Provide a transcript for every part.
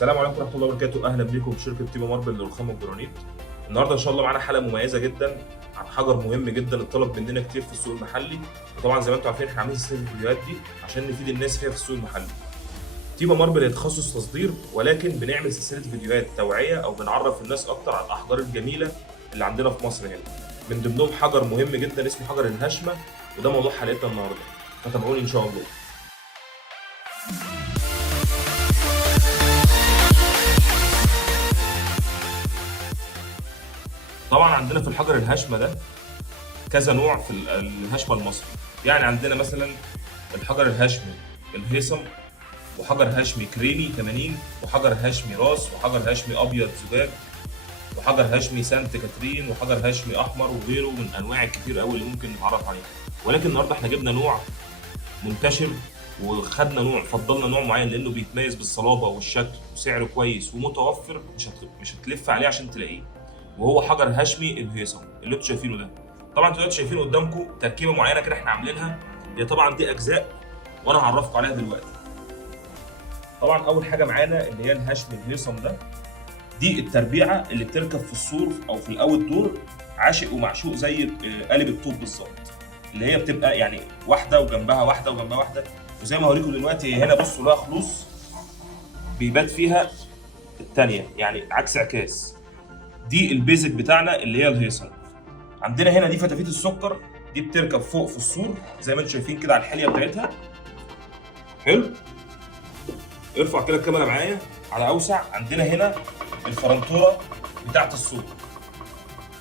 السلام عليكم ورحمه الله وبركاته. اهلا بكم في شركه تيبو ماربل للرخام والجرانيت. النهارده ان شاء الله معانا حلقه مميزه جدا عن حجر مهم جدا اتطلب مننا كتير في السوق المحلي، وطبعا زي ما انتم عارفين احنا عاملين سلسله الفيديوهات دي عشان نفيد الناس فيها في السوق المحلي. تيبو ماربل هي تخصص تصدير، ولكن بنعمل سلسله فيديوهات توعيه او بنعرف الناس اكتر عن الاحجار الجميله اللي عندنا في مصر هنا. من ضمنهم حجر مهم جدا اسمه حجر الهشمه، وده موضوع حلقتنا النهارده، فتابعوني ان شاء الله. طبعا عندنا في الحجر الهشمه ده كذا نوع في الهشمه المصري. يعني عندنا مثلا الحجر الهشمي الهيثم، وحجر هشمي كريمي 80، وحجر هشمي راس، وحجر هشمي ابيض زجاج، وحجر هشمي سانت كاترين، وحجر هشمي احمر، وغيره من انواع كتير قوي اللي ممكن نتعرف عليها. ولكن النهارده احنا جبنا نوع منتشر، وخدنا نوع فضلنا نوع معين لانه بيتميز بالصلابه والشكل وسعره كويس ومتوفر، مش هتلف عليه عشان تلاقيه، وهو حجر هشمي الهيثم اللي انتوا شايفينه ده. طبعا انتوا دلوقتي شايفين قدامكم تركيبه معينه كده احنا عاملينها، هي طبعا دي اجزاء وانا هعرفكم عليها دلوقتي. طبعا اول حاجه معانا اللي هي الهشم الهيثم ده، دي التربيعه اللي بتركب في السور او في الاول دور عاشق ومعشوق زي قالب الطوب بالظبط، اللي هي بتبقى يعني واحده وجنبها واحده وجنبها واحده، وزي ما هوريكم دلوقتي هنا بصوا لها خلوص بيبات فيها الثانيه، يعني عكس عكاس. دي البيزك بتاعنا اللي هي الهيثم. عندنا هنا دي فتافيت السكر، دي بتركب فوق في السور زي ما انتم شايفين كده على الحليه بتاعتها. حلو، ارفع كده الكاميرا معايا على اوسع. عندنا هنا الفرنتوره بتاعت السور،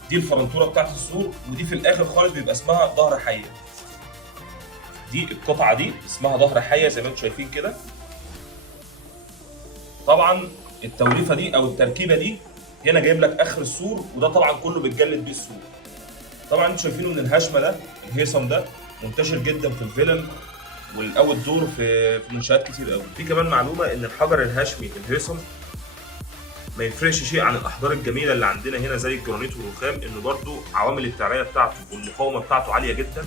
دي الفرنتوره بتاعت السور، ودي في الاخر خالص بيبقى اسمها ظهر حيه. دي القطعه دي اسمها ظهر حيه زي ما انتم شايفين كده. طبعا التوليفه دي او التركيبه دي هنا جايب لك اخر السور، وده طبعا كله بيتجلد بيه السور. طبعا انتوا شايفينه من الهشمه ده الهيثم ده منتشر جدا في الفلل والاول دور في منشات كتير قوي. في كمان معلومه ان الحجر الهشمي الهيثم ما يفرقش شيء عن الاحجار الجميله اللي عندنا هنا زي الجرانيت والرخام، انه برضو عوامل التعريه بتاعته والمقاومه بتاعته عاليه جدا،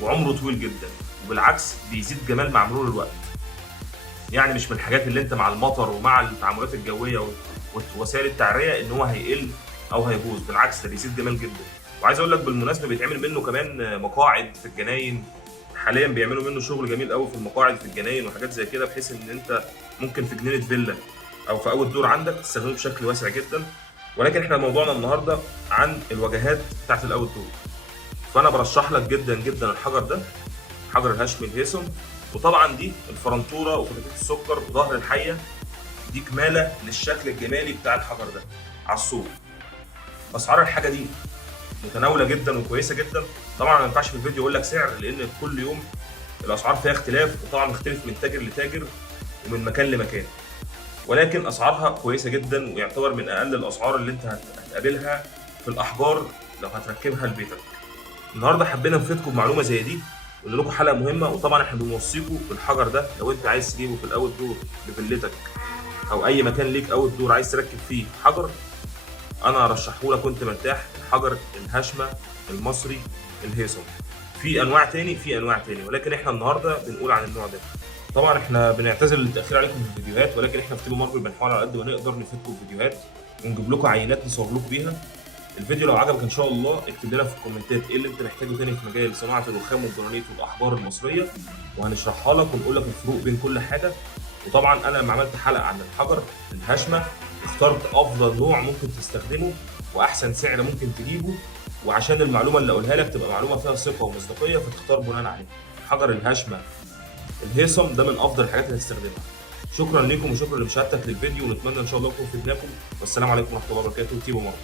وعمره طويل جدا، وبالعكس بيزيد جمال مع مرور الوقت. يعني مش من الحاجات اللي انت مع المطر ومع التعاملات الجويه ووسائل التعريه ان هو هيقل او هيبوظ، بالعكس ده بيزيد جمال جدا. وعايز اقول لك بالمناسبه بيتعمل منه كمان مقاعد في الجناين، حاليا بيعملوا منه شغل جميل قوي في المقاعد في الجناين وحاجات زي كده، بحيث ان انت ممكن في جنينه فيلا او في اول دور عندك تستخدمه بشكل واسع جدا. ولكن احنا موضوعنا النهارده عن الواجهات بتاعت الاول دور، فانا برشح لك جدا جدا الحجر ده، حجر الهشمي الهيثم. وطبعا دي الفرنتوره وفتافيت السكر وظهر الحيه، دي كماله للشكل الجمالي بتاع الحجر ده على السوق. اسعار الحاجه دي متناوله جدا وكويسه جدا. طبعا ما ينفعش في الفيديو اقول لك سعر لان كل يوم الاسعار فيها اختلاف، وطبعا مختلف من تاجر لتاجر ومن مكان لمكان، ولكن اسعارها كويسه جدا، ويعتبر من اقل الاسعار اللي انت هتقابلها في الاحجار لو هتركبها لبيتك. النهارده حبينا نفيدكم بمعلومه زي دي ونقول لكم حلقه مهمه. وطبعا احنا بنوصيكم بالحجر ده لو انت عايز تجيبه في الاول دور لفيلتك او اي مكان ليك اول دور عايز تركب فيه حجر، انا ارشحه لك وانت مرتاح الحجر الهشمه المصري الهيثم. في انواع تاني ولكن احنا النهارده بنقول عن النوع ده. طبعا احنا بنعتذر للتاخير عليكم في الفيديوهات، ولكن احنا في تيبو ماربل بنحاول على قد ما نقدر نفيدكم بفيديوهات ونجيب لكم عينات نصور لكم بيها. الفيديو لو عجبك ان شاء الله اكتب لنا في الكومنتات ايه اللي انت محتاجه تاني في مجال صناعه الرخام والجرانيت والاحجار المصريه، وهنشرحها لك ونقول لك الفروق بين كل حاجه. وطبعا انا لما عملت حلقه عن الحجر الهشمه اخترت افضل نوع ممكن تستخدمه واحسن سعر ممكن تجيبه، وعشان المعلومه اللي اقولها لك تبقى معلومه فيها ثقه ومصداقيه فتختار بناء عليه. حجر الهشمه الهيثم ده من افضل الحاجات اللي هتستخدمها. شكرا لكم وشكرا لمشاهدتك للفيديو، ونتمنى ان شاء الله نكون فدناكم، والسلام عليكم ورحمه الله وبركاته. تيبو ماربل.